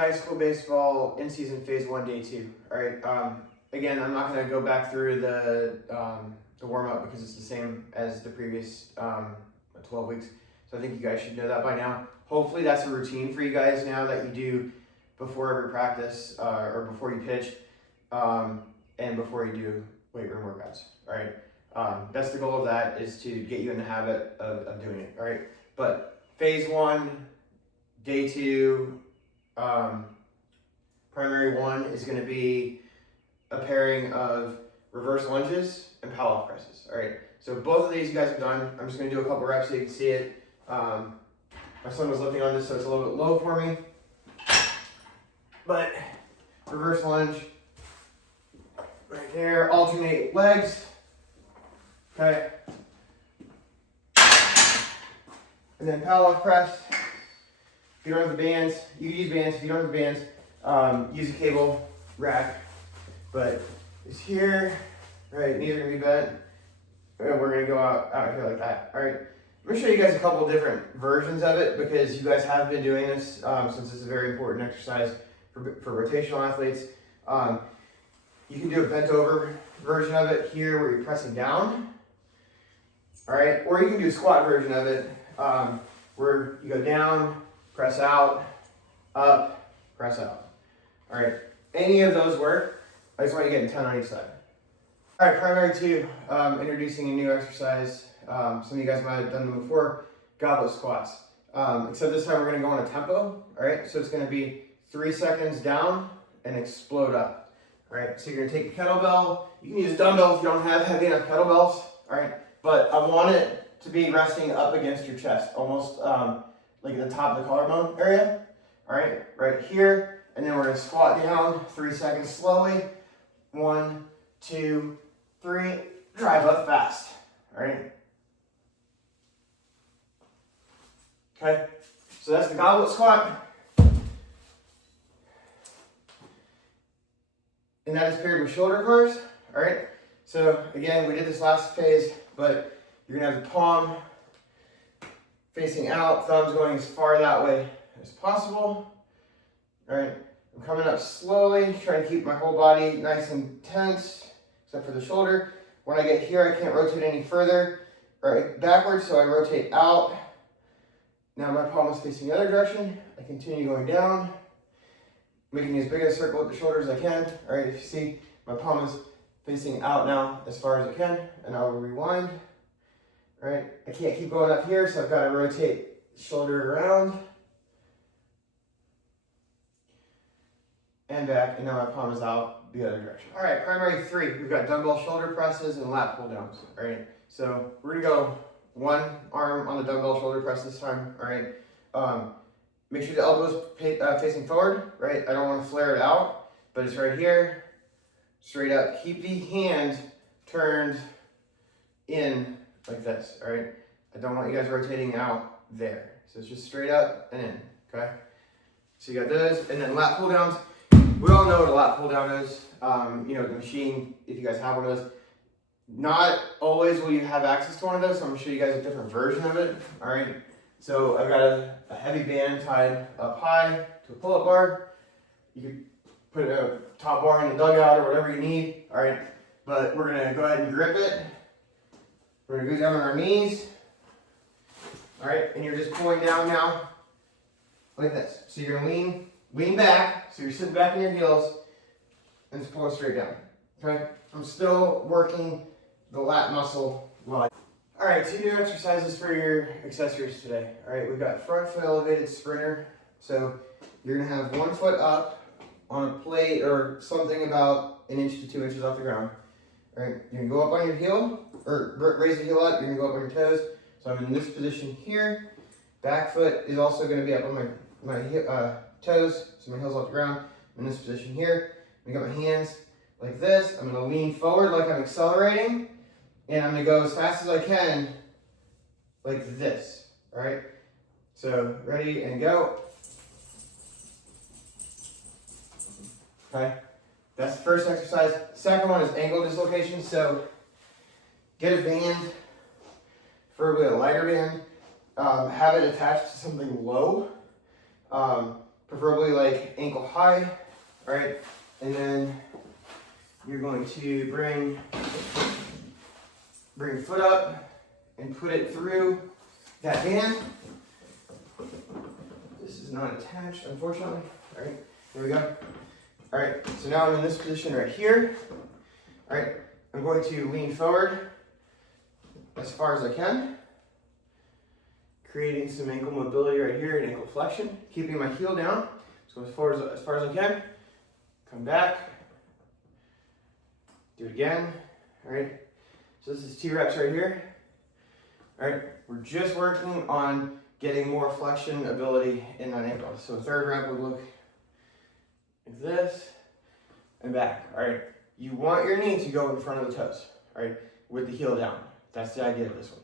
high school baseball in-season phase 1, day 2. All right. Again, I'm not going to go back through the warm-up because it's the same as the previous 12 weeks. So I think you guys should know that by now. Hopefully that's a routine for you guys now that you do before every practice or before you pitch and before you do weight room workouts. All right. That's the goal of that, is to get you in the habit of doing it. All right. But phase 1, day 2, primary 1 is going to be a pairing of reverse lunges and Pallof presses. All right. So both of these you guys have done. I'm just going to do a couple reps so you can see it. My son was lifting on this, so it's a little bit low for me. But reverse lunge right there. Alternate legs. Okay. And then Pallof press. If you don't have the bands, you can use bands. If you don't have the bands, use a cable rack. But it's here, right? Knees are gonna be bent. And we're gonna go out here like that. All right. I'm gonna show you guys a couple different versions of it because you guys have been doing this since it's a very important exercise for rotational athletes. You can do a bent over version of it here where you're pressing down. All right. Or you can do a squat version of it where you go down, press out, up, press out. All right. Any of those work. I just want you to get 10 on each side. All right, primary 2, introducing a new exercise. Some of you guys might have done them before, Gobblet squats. Except this time we're gonna go on a tempo, all right? So it's gonna be 3 seconds down and explode up, all right? So you're gonna take a kettlebell. You can use a dumbbell if you don't have heavy enough kettlebells, all right? But I want it to be resting up against your chest, almost like at the top of the collarbone area, all right? Right here, and then we're gonna squat down, 3 seconds slowly. 1, 2, 3, drive up fast, all right? Okay, so that's the Gobblet squat. And that is paired with shoulder bars, all right? So again, we did this last phase, but you're gonna have the palm facing out, thumbs going as far that way as possible, all right? I'm coming up slowly, trying to keep my whole body nice and tense, except for the shoulder. When I get here, I can't rotate any further, right backwards, so I rotate out. Now my palm is facing the other direction. I continue going down, making as big a circle with the shoulder as I can. All right, if you see, my palm is facing out now as far as I can, and I'll rewind. All right, I can't keep going up here, so I've got to rotate shoulder around. And back, and now my palm is out the other direction. All right, primary 3, we've got dumbbell shoulder presses and lat pull downs. All right, so we're gonna go one arm on the dumbbell shoulder press this time. All right, make sure the elbow's facing forward. Right, I don't want to flare it out, but it's right here, straight up. Keep the hand turned in like this. All right, I don't want you guys rotating out there. So it's just straight up and in. Okay, so you got those, and then lat pull downs. We all know what a lat pull down is. You know, the machine, if you guys have one of those. Not always will you have access to one of those, so I'm gonna show you guys a different version of it. All right, so I've got a heavy band tied up high to a pull-up bar. You could put a top bar in the dugout or whatever you need. All right, but we're gonna go ahead and grip it. We're gonna go down on our knees. All right, and you're just pulling down now like this. So you're gonna lean back, so you're sitting back on your heels, and just pull it straight down, okay? I'm still working the lat muscle. All right, 2 new exercises for your accessories today. All right, we've got front foot elevated sprinter. So you're gonna have 1 foot up on a plate or something about 1 inch to 2 inches off the ground. All right, you're gonna go up on your heel, or raise the heel up, you're gonna go up on your toes. So I'm in this position here. Back foot is also gonna be up on my toes, so my heel's off the ground. I'm in this position here. I got my hands like this. I'm gonna lean forward like I'm accelerating, and I'm gonna go as fast as I can like this, all right? So ready and go. Okay, that's the first exercise. Second one is ankle dislocation. So get a band, preferably a lighter band. Have it attached to something low. preferably like ankle high, all right? And then you're going to bring foot up and put it through that band. This is not attached, unfortunately. All right, there we go. All right, so now I'm in this position right here. All right, I'm going to lean forward as far as I can, creating some ankle mobility right here and ankle flexion, keeping my heel down. So as far as I can, come back, do it again. All right, so this is 2 reps right here. All right, we're just working on getting more flexion ability in that ankle. So a 3rd rep would look like this and back. All right, you want your knee to go in front of the toes, all right, with the heel down. That's the idea of this one.